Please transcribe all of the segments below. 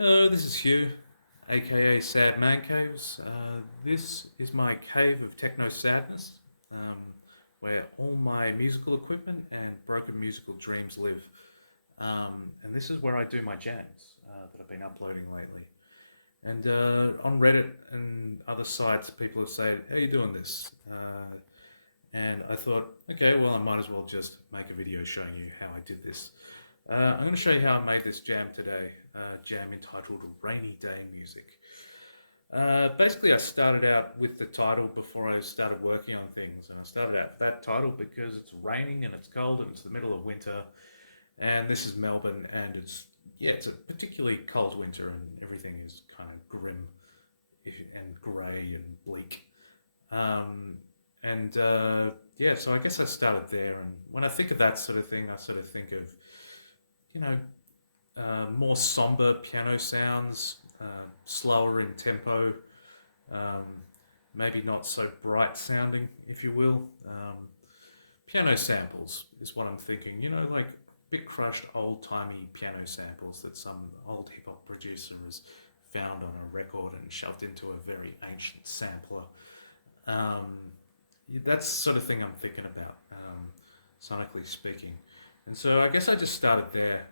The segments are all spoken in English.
Hello, this is Hugh, aka Sad Man Caves. This is my cave of techno sadness, um, where all my musical equipment and broken musical dreams live. And this is where I do my jams that I've been uploading lately. And on Reddit and other sites, people have said, "How are you doing this?" And I thought, okay, well, I might as well just make a video showing you how I did this. I'm going to show you how I made this jam today, jam entitled Rainy Day Music. Basically, I started out with the title before I started working on things, and I started out with that title because it's raining and it's cold and it's the middle of winter, and this is Melbourne, and it's a particularly cold winter, and everything is kind of grim and grey and bleak. Um, and yeah, so I guess I started there, and when I think of that sort of thing, I sort of think of you know more somber piano sounds, slower in tempo, um, maybe not so bright sounding, if you will. Piano samples is what I'm thinking. Like bit crushed old timey piano samples that some old hip hop producer has found on a record and shoved into a very ancient sampler. Um, that's the sort of thing I'm thinking about, sonically speaking. And so I guess I just started there.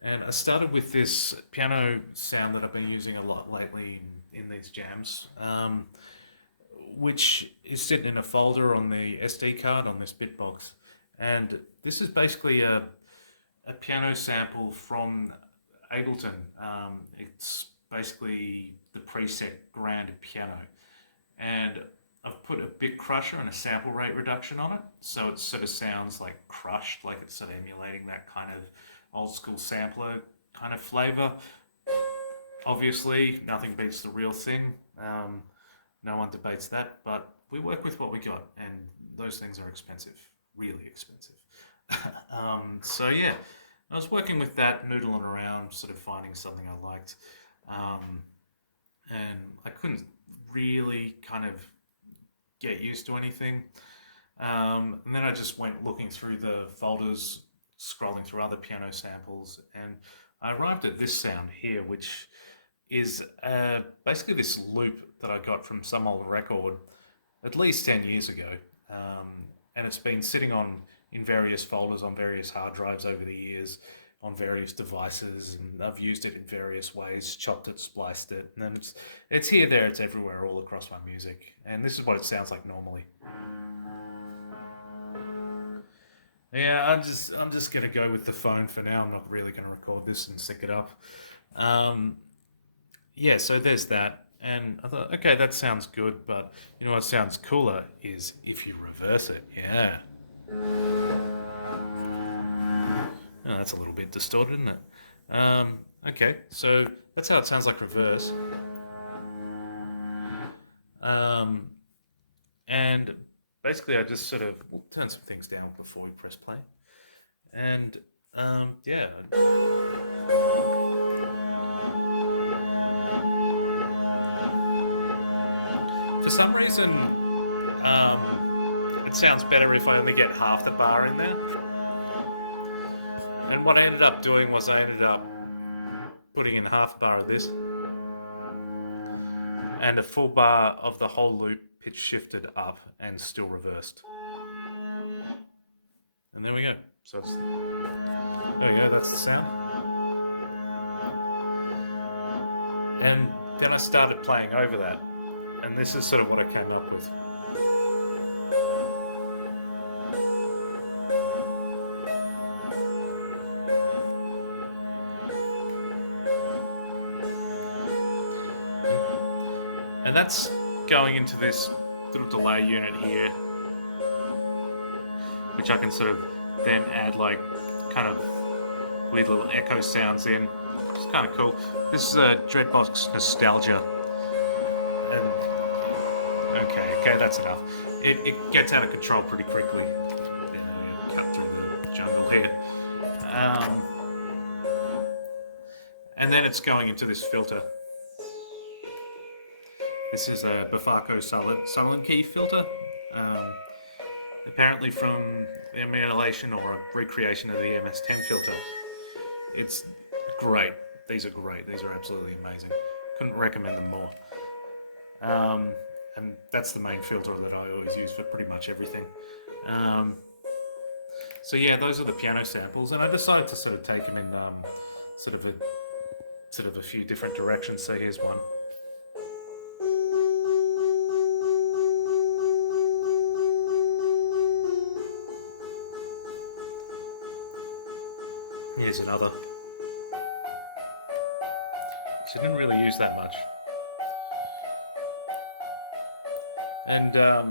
And I started with this piano sound that I've been using a lot lately in these jams, which is sitting in a folder on the SD card on this Bitbox. And this is basically a piano sample from Ableton. It's basically the preset grand piano. And I've put a bit crusher and a sample rate reduction on it, so it sort of sounds like crushed, like it's sort of emulating that kind of old school sampler kind of flavor. Obviously, nothing beats the real thing. No one debates that, but we work with what we got, and those things are expensive, really expensive. So yeah, I was working with that, noodling around, sort of finding something I liked. Um, and I couldn't really kind of get used to anything. And then I just went looking through the folders, scrolling through other piano samples, and I arrived at this sound here, which is basically this loop that I got from some old record at least 10 years ago. And it's been sitting on in various folders on various hard drives over the years on various devices, and I've used it in various ways, chopped it, spliced it, and then it's here, there, it's everywhere, all across my music. And this is what it sounds like normally. Yeah, I'm just gonna go with the phone for now. I'm not really gonna record this and sync it up. Um, yeah, so there's that. And I thought, okay, that sounds good, but you know what sounds cooler is if you reverse it. Yeah. Oh, that's a little bit distorted, isn't it? Okay, so that's how it sounds like reverse. Um, and basically, I just sort of we'll turn some things down before we press play. And yeah. For some reason, it sounds better if I only get half the bar in there. And what I ended up doing was I ended up putting in half a bar of this and a full bar of the whole loop pitch shifted up and still reversed. And there we go. So there we go, that's the sound. And then I started playing over that. And this is sort of what I came up with. And that's going into this little delay unit here, which I can sort of then add like kind of weird little echo sounds in. It's kind of cool. This is a Dreadbox Nostalgia. And okay, that's enough. It gets out of control pretty quickly. Yeah, we cut through the jungle here. And then it's going into this filter. This is a Bafako Sullen Key filter, apparently from the emulation or a recreation of the MS-10 filter. It's great. these are great. These are absolutely amazing. Couldn't recommend them more. And that's the main filter that I always use for pretty much everything. So yeah, those are the piano samples, and I decided to sort of take them in sort of a few different directions. So here's one. Here's another. So I didn't really use that much. And I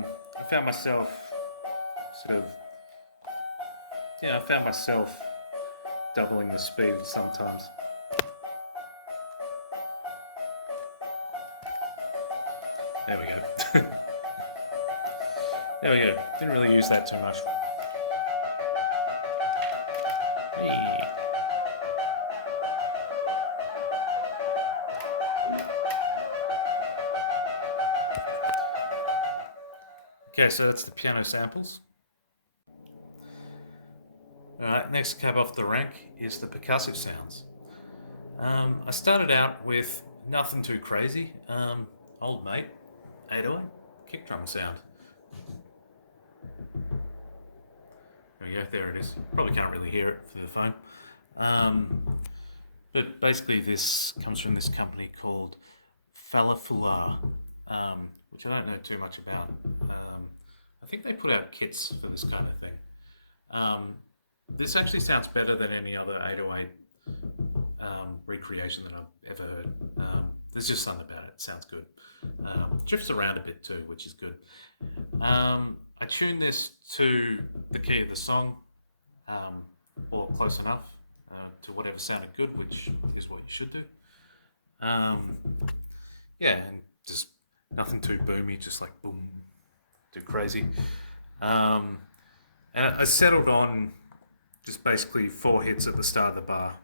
found myself doubling the speed sometimes. There we go. There we go. Didn't really use that too much. Hey. Okay, so that's the piano samples. Alright, next cab off the rank is the percussive sounds. I started out with nothing too crazy. Old mate, 808, kick drum sound. There we go, there it is. You probably can't really hear it through the phone. But basically this comes from this company called Falafula, which I don't know too much about. I think they put out kits for this kind of thing. This actually sounds better than any other 808 recreation that I've ever heard. There's just something about it. It sounds good. Drifts around a bit too, which is good. I tuned this to the key of the song, or close enough to whatever sounded good, which is what you should do. Yeah, and just nothing too boomy, just like boom, too crazy. And I settled on just basically 4 hits at the start of the bar.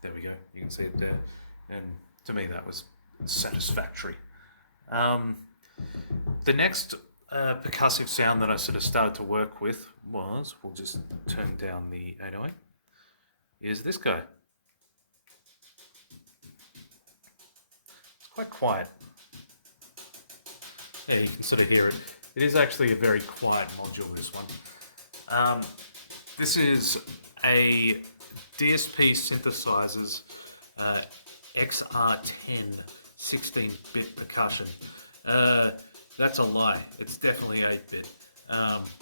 There we go, you can see it there. And to me that was satisfactory. The next percussive sound that I sort of started to work with was, we'll just turn down the 808, is this guy. It's quite quiet. Yeah, you can sort of hear it. It is actually a very quiet module, this one. This is a DSP Synthesizers XR10 16-bit percussion. That's a lie. It's definitely 8-bit,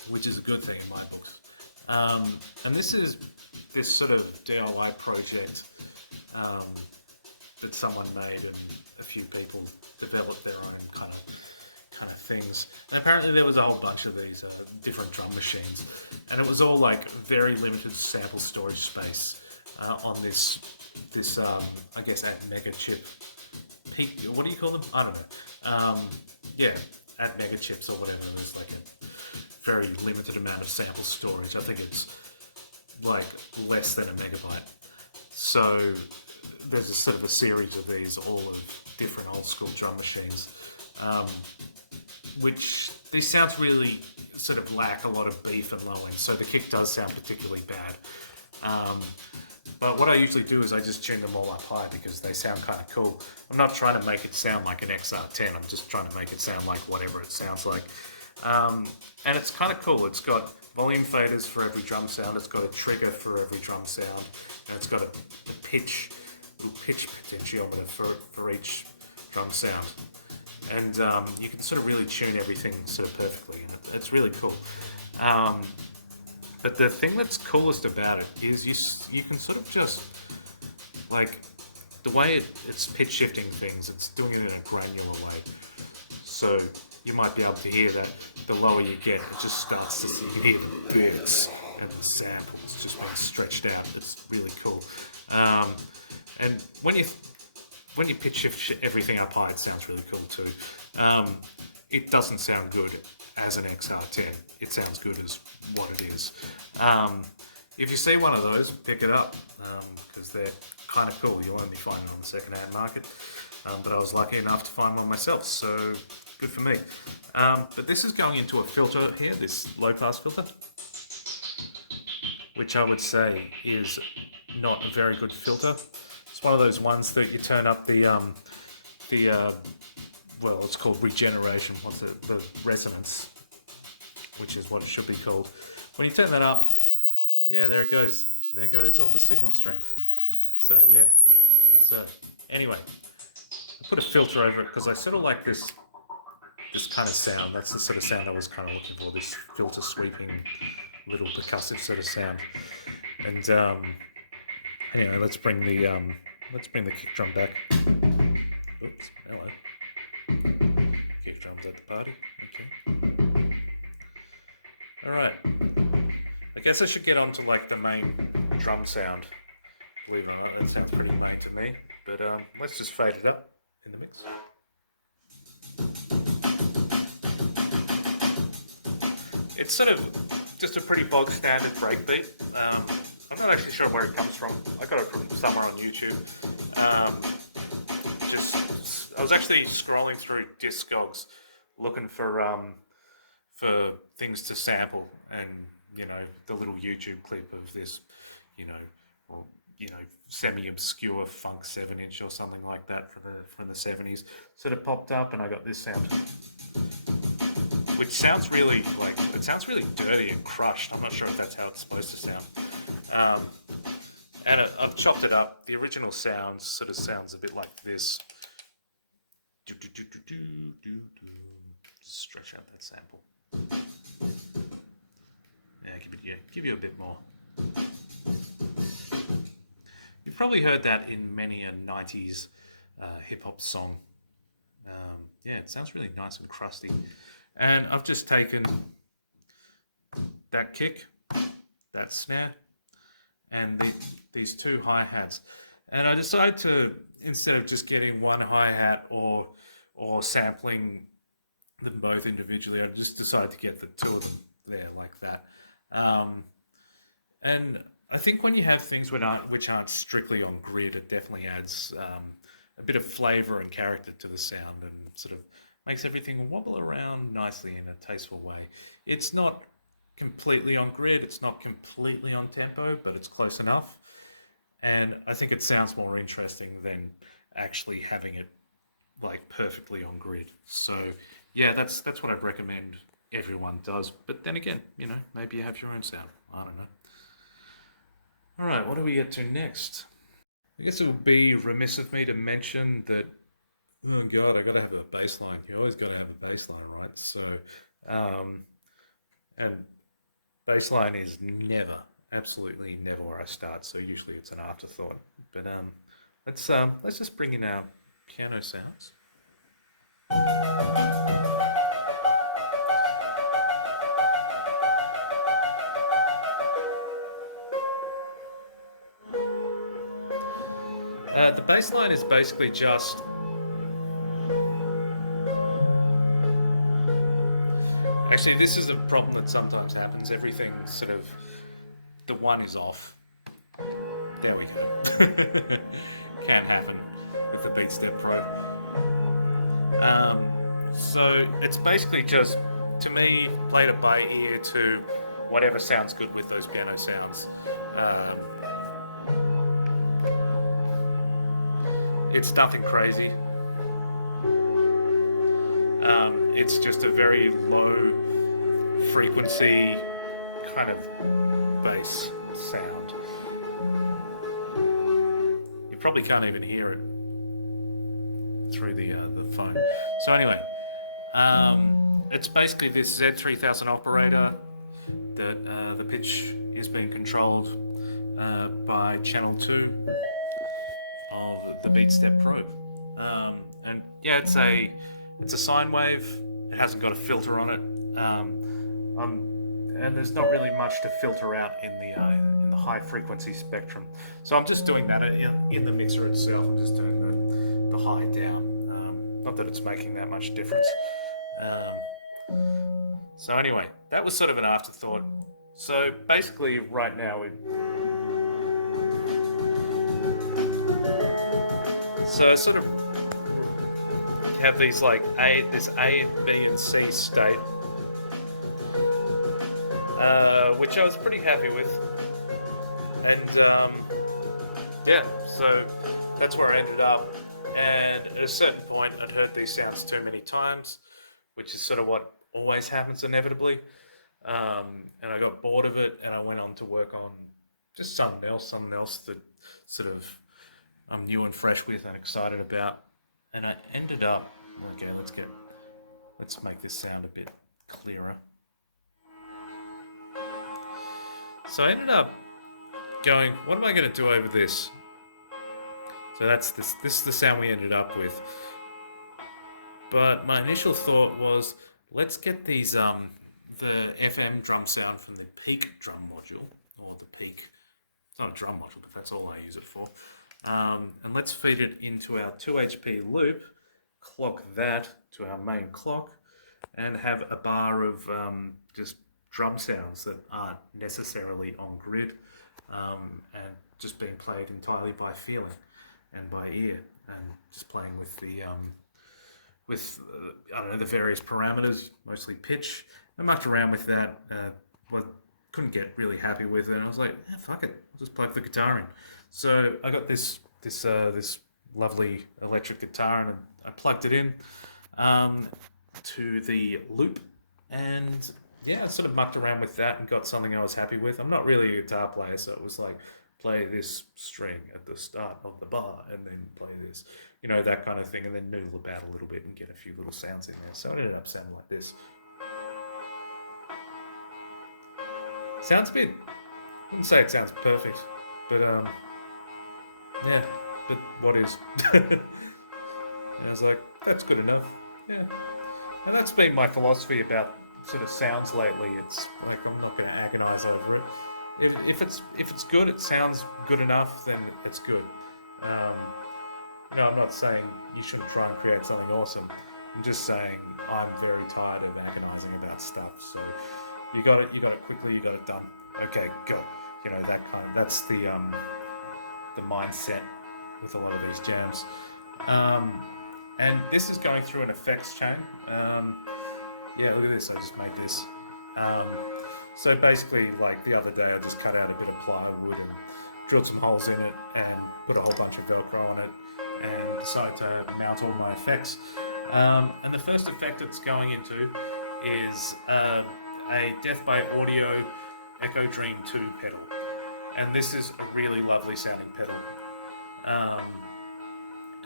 which is a good thing in my books. And this is this sort of DIY project that someone made, and a few people developed their own kind of things. And apparently there was a whole bunch of these different drum machines, and it was all like very limited sample storage space on this I guess at mega chip peak. What do you call them? I don't know. Yeah, at mega chips or whatever. There's like a very limited amount of sample storage. I think it's like less than a megabyte. So there's a sort of a series of these, all of different old school drum machines. Which these sounds really sort of lack a lot of beef and low end, so the kick does sound particularly bad. But what I usually do is I just tune them all up high because they sound kind of cool. I'm not trying to make it sound like an XR10, I'm just trying to make it sound like whatever it sounds like. And it's kind of cool. It's got volume faders for every drum sound, it's got a trigger for every drum sound, and it's got a little pitch potentiometer for each drum sound. And you can sort of really tune everything sort of perfectly, and it's really cool. But the thing that's coolest about it is you can sort of just, like, the way it's pitch shifting things, it's doing it in a granular way. So you might be able to hear that the lower you get, it just starts to see, you can hear the bits and the samples just being stretched out. It's really cool. And when you pitch shift everything up high, it sounds really cool too. It doesn't sound good as an XR10. It sounds good as what it is. If you see one of those, pick it up, because they're kind of cool. You'll only find it on the second-hand market. But I was lucky enough to find one myself, so good for me. But this is going into a filter here, this low-pass filter, which I would say is not a very good filter. It's one of those ones that you turn up well, it's called regeneration. What's it? The resonance, which is what it should be called. When you turn that up, yeah, there it goes. There goes all the signal strength. So yeah. So anyway, I put a filter over it because I sort of like this kind of sound. That's the sort of sound I was kind of looking for. This filter sweeping, little percussive sort of sound. And anyway, let's bring the kick drum back. Oops, hello. Kick drums at the party. Okay. All right. I guess I should get on to like the main drum sound. Believe it or not, that sounds pretty main to me. But let's just fade it up in the mix. It's sort of just a pretty bog standard breakbeat. I'm not actually sure where it comes from. I got it from somewhere on YouTube. I was actually scrolling through Discogs looking for things to sample, and the little YouTube clip of this, semi-obscure funk 7-inch or something like that from the 70s sort of popped up, and I got this sound, which sounds really dirty and crushed. I'm not sure if that's how it's supposed to sound. And I've chopped it up. The original sound sort of sounds a bit like this. Stretch out that sample. Yeah, give you a bit more. You've probably heard that in many a 90s hip-hop song. Yeah, it sounds really nice and crusty. And I've just taken that kick, that snare, and these two hi-hats. And I decided to, instead of just getting one hi-hat or sampling them both individually, I just decided to get the two of them there like that. And I think when you have things which aren't strictly on grid, it definitely adds a bit of flavor and character to the sound, and sort of makes everything wobble around nicely in a tasteful way. It's not completely on grid, it's not completely on tempo, but it's close enough. And I think it sounds more interesting than actually having it like perfectly on grid. So yeah, that's what I'd recommend everyone does. But then again, maybe you have your own sound. I don't know. All right, what do we get to next? I guess it would be remiss of me to mention that, oh God, I got to have a bass line. You always got to have a bass line, right? So, and bass line is absolutely never where I start. So usually it's an afterthought. But let's just bring in our piano sounds. The bass line is basically just actually, this is a problem that sometimes happens. Everything sort of, the one is off. There we go. Can happen with the BeatStep Pro. So it's basically just, to me, played it by ear to whatever sounds good with those piano sounds. It's nothing crazy. It's just a very low frequency kind of bass sound. You probably can't even hear it through the phone. So anyway, it's basically this Z3000 operator that the pitch is being controlled by channel 2 of the BeatStep Pro. And yeah, it's a sine wave. It hasn't got a filter on it, and there's not really much to filter out in the high frequency spectrum. So I'm just doing that in the mixer itself. I'm just doing the high down. Not that it's making that much difference. So anyway, that was sort of an afterthought. So basically, right now so sort of have these like this A and B and C state, which I was pretty happy with, and yeah, so that's where I ended up. And at a certain point, I'd heard these sounds too many times, which is sort of what always happens inevitably. And I got bored of it, and I went on to work on just something else that sort of I'm new and fresh with and excited about. And I ended up, okay, let's make this sound a bit clearer. So I ended up going, what am I going to do over this? So that's this is the sound we ended up with. But my initial thought was, let's get these the FM drum sound from the Peak drum module, or the Peak. It's not a drum module, but that's all I use it for. And let's feed it into our 2HP loop, clock that to our main clock, and have a bar of just drum sounds that aren't necessarily on grid, and just being played entirely by feeling and by ear, and just playing with the I don't know, the various parameters, mostly pitch. I mucked around with that, couldn't get really happy with it, and I was like, fuck it, I'll just plug the guitar in. So I got this lovely electric guitar, and I plugged it in to the loop, and yeah, I sort of mucked around with that and got something I was happy with. I'm not really a guitar player, so it was like, play this string at the start of the bar and then play this, that kind of thing, and then noodle about a little bit and get a few little sounds in there. So it ended up sounding like this. Sounds a bit, I wouldn't say it sounds perfect, but yeah, but what is? And I was like, that's good enough. Yeah. And that's been my philosophy about sort of sounds lately. It's like, I'm not going to agonize over it. If it's good, it sounds good enough, then it's good. I'm not saying you shouldn't try and create something awesome. I'm just saying I'm very tired of agonizing about stuff. So you got it quickly, you got it done. Okay, go. That's the mindset with a lot of these jams. And this is going through an effects chain. Yeah, look at this. I just made this. So basically, like the other day, I just cut out a bit of plywood and drilled some holes in it and put a whole bunch of Velcro on it and decided to mount all my effects. And the first effect it's going into is a Death by Audio Echo Dream 2 pedal. And this is a really lovely sounding pedal.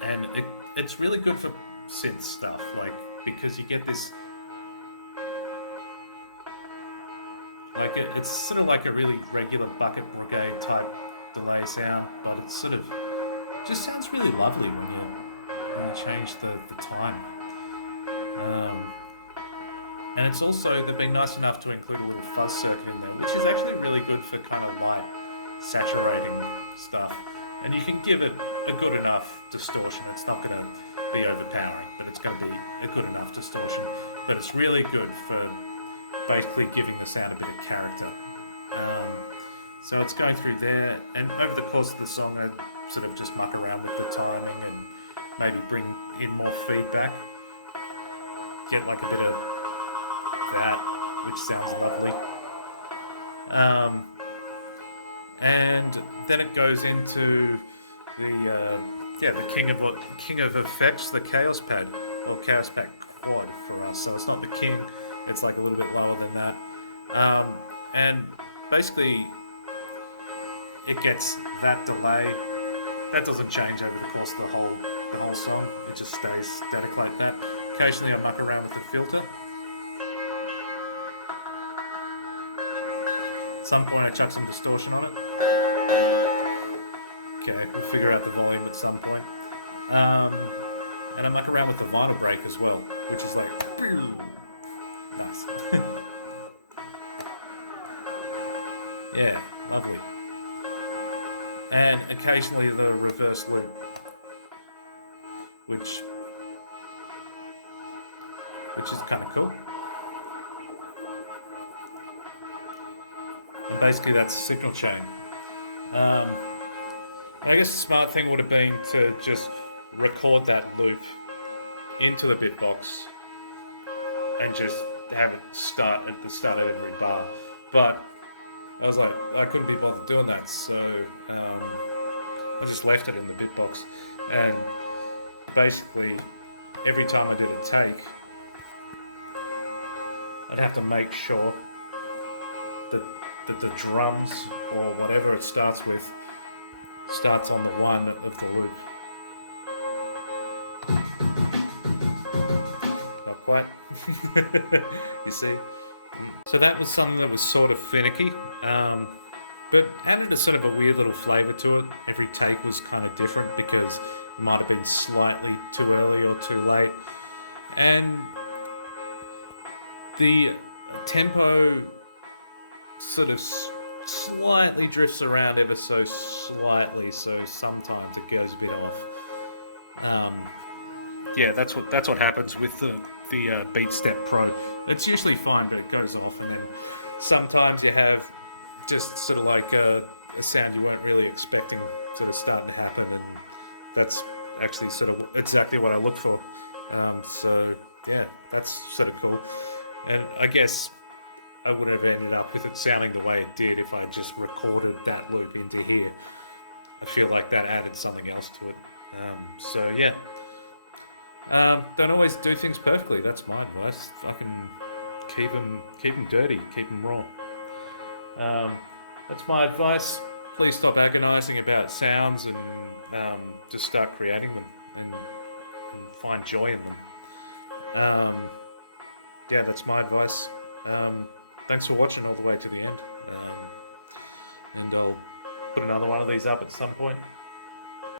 And it's really good for synth stuff, like, because you get this, like, it's sort of like a really regular bucket brigade type delay sound, but it's sort of just sounds really lovely when you change the time. And it's also, they've been nice enough to include a little fuzz circuit in there, which is actually really good for kind of light saturating stuff. And you can give it a good enough distortion. It's not going to be overpowering, but it's going to be a good enough distortion. But it's really good for basically giving the sound a bit of character. So it's going through there, and over the course of the song, I sort of just muck around with the timing and maybe bring in more feedback. Get like a bit of that, which sounds lovely. And then it goes into the king of effects, the Chaos Pad, or Chaos Pad Quad for us. So it's not the king; it's like a little bit lower than that. And basically, it gets that delay. That doesn't change over the course of the whole song. It just stays static like that. Occasionally, I muck around with the filter. At some point, I chuck some distortion on it. Okay, we'll figure out the volume at some point. And I muck around with the vinyl break as well, which is like, nice. Yeah, lovely. And occasionally the reverse loop, which is kind of cool. And basically that's a signal chain. I guess the smart thing would have been to just record that loop into the bitbox and just have it start at the start of every bar. But I was like, I couldn't be bothered doing that, so I just left it in the bitbox, and basically every time I did a take, I'd have to make sure that the drums or whatever it starts with starts on the one of the loop. Not quite. You see? So that was something that was sort of finicky, but added a sort of a weird little flavour to it. Every take was kind of different because it might have been slightly too early or too late. And the tempo sort of slightly drifts around ever so slightly, so sometimes it goes a bit off. Yeah, that's what happens with the BeatStep Pro. It's usually fine, but it goes off, and then sometimes you have just sort of like a sound you weren't really expecting sort of starting to happen, and that's actually sort of exactly what I look for. So yeah, that's sort of cool. And I guess I would have ended up with it sounding the way it did if I just recorded that loop into here. I feel like that added something else to it. So yeah. Don't always do things perfectly. That's my advice. Fucking keep them dirty, keep them raw. That's my advice. Please stop agonizing about sounds and just start creating them and find joy in them. Yeah, that's my advice. Thanks for watching all the way to the end. And I'll put another one of these up at some point.